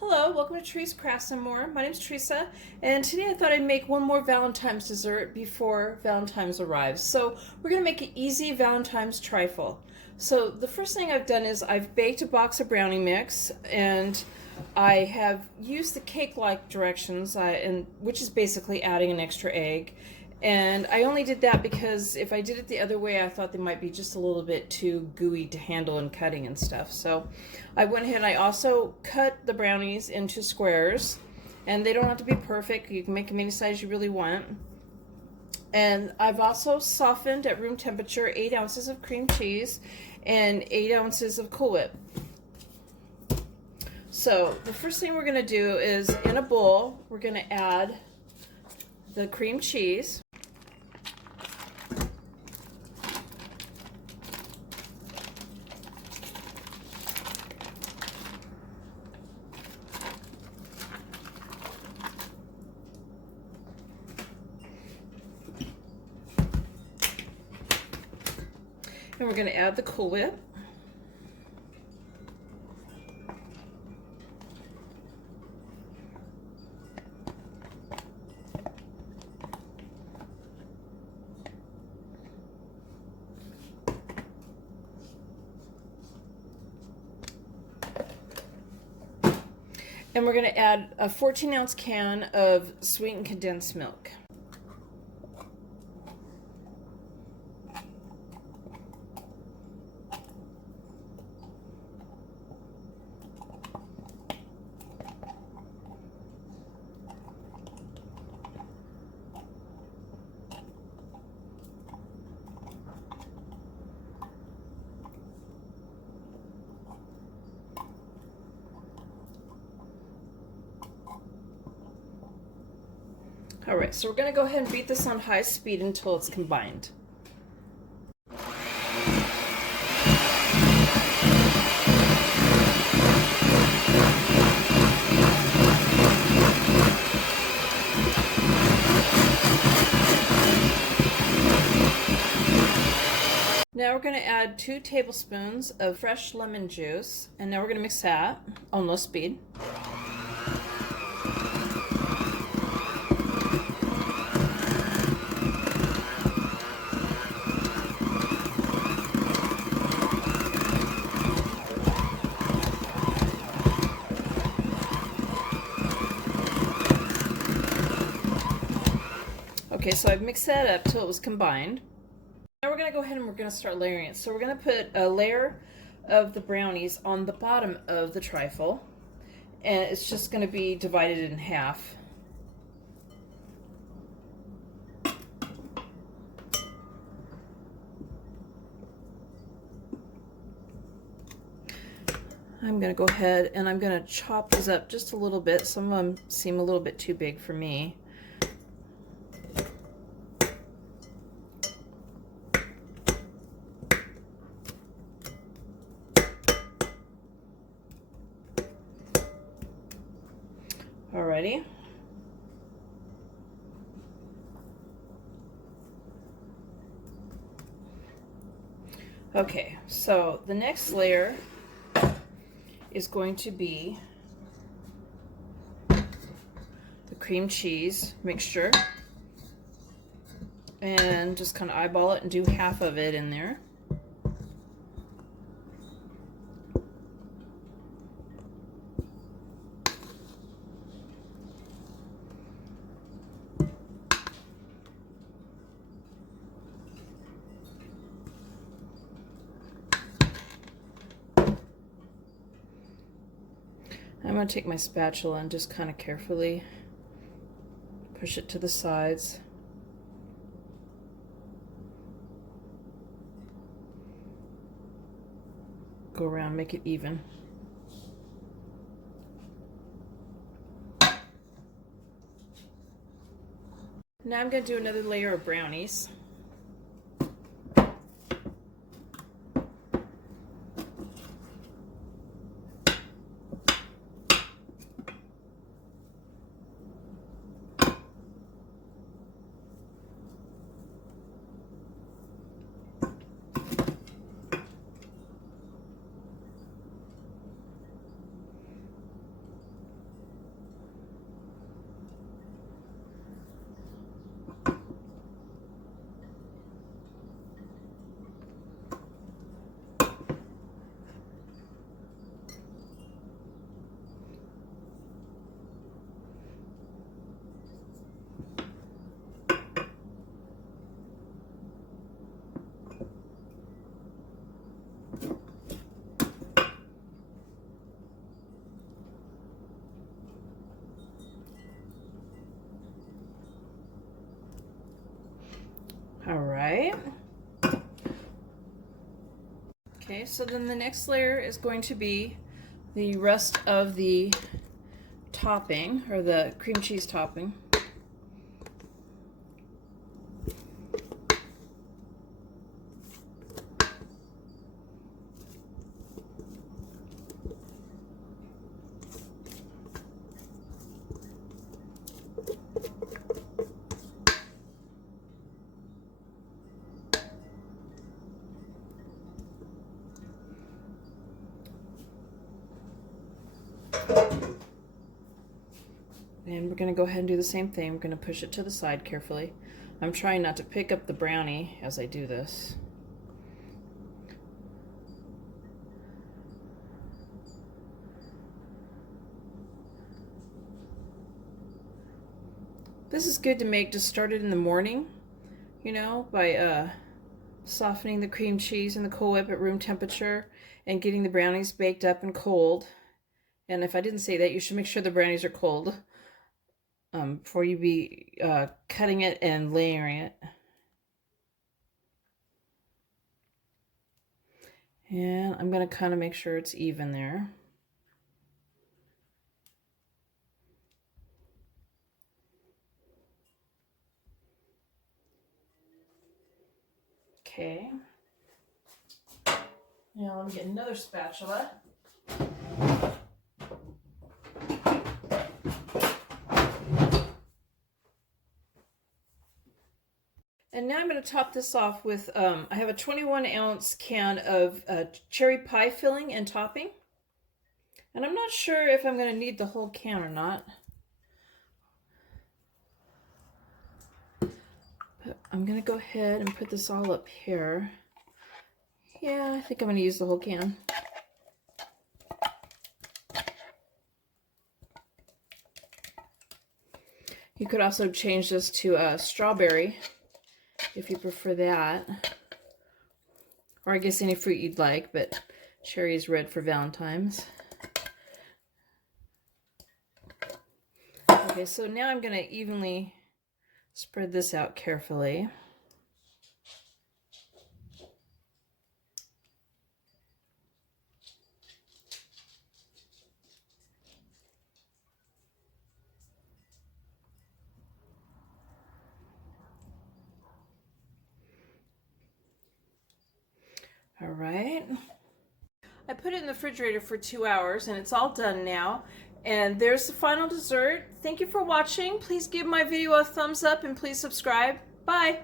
Hello, welcome to Tree's Crafts and More. My name is Teresa, and today I thought I'd make one more Valentine's dessert before Valentine's arrives. So we're going to make an easy Valentine's trifle. So the first thing I've done is I've baked a box of brownie mix, and I have used the cake-like directions, which is basically adding an extra egg. And I only did that because if I did it the other way, I thought they might be just a little bit too gooey to handle in cutting and stuff. So I went ahead and I also cut the brownies into squares. And they don't have to be perfect. You can make them any size you really want. And I've also softened at room temperature 8 ounces of cream cheese and 8 ounces of Cool Whip. So the first thing we're going to do is in a bowl, we're going to add the cream cheese. And we're going to add the Cool Whip. And we're going to add a 14-ounce can of sweetened condensed milk. All right, so we're going to go ahead and beat this on high speed until it's combined. Now we're going to add 2 tablespoons of fresh lemon juice, and now we're going to mix that on low speed. Okay, so I've mixed that up till it was combined. Now we're going to go ahead and we're going to start layering it. So we're going to put a layer of the brownies on the bottom of the trifle, and it's just going to be divided in half. I'm going to go ahead and I'm going to chop these up just a little bit. Some of them seem a little bit too big for me. Alrighty. Okay, so the next layer is going to be the cream cheese mixture, and just kind of eyeball it and do half of it in there. I'm going to take my spatula and just kind of carefully push it to the sides. Go around, make it even. Now I'm going to do another layer of brownies. right. Okay, so then the next layer is going to be the rest of the topping, or the cream cheese topping. And we're going to go ahead and do the same thing. We're going to push it to the side carefully. I'm trying not to pick up the brownie as I do this. This is good to make just started in the morning, you know, by softening the cream cheese in the Cool Whip at room temperature and getting the brownies baked up and cold. And if I didn't say that, you should make sure the brownies are cold before you be cutting it and layering it. And I'm going to kind of make sure it's even there. Okay. Now let me get another spatula. And now I'm going to top this off with, I have a 21-ounce can of cherry pie filling and topping. And I'm not sure if I'm going to need the whole can or not. But I'm going to go ahead and put this all up here. Yeah, I think I'm going to use the whole can. You could also change this to strawberry if you prefer that. Or I guess any fruit you'd like, but cherry is red for Valentine's. Okay, so now I'm going to evenly spread this out carefully. All right. I put it in the refrigerator for 2 hours and it's all done now. And there's the final dessert. Thank you for watching. Please give my video a thumbs up and please subscribe. Bye.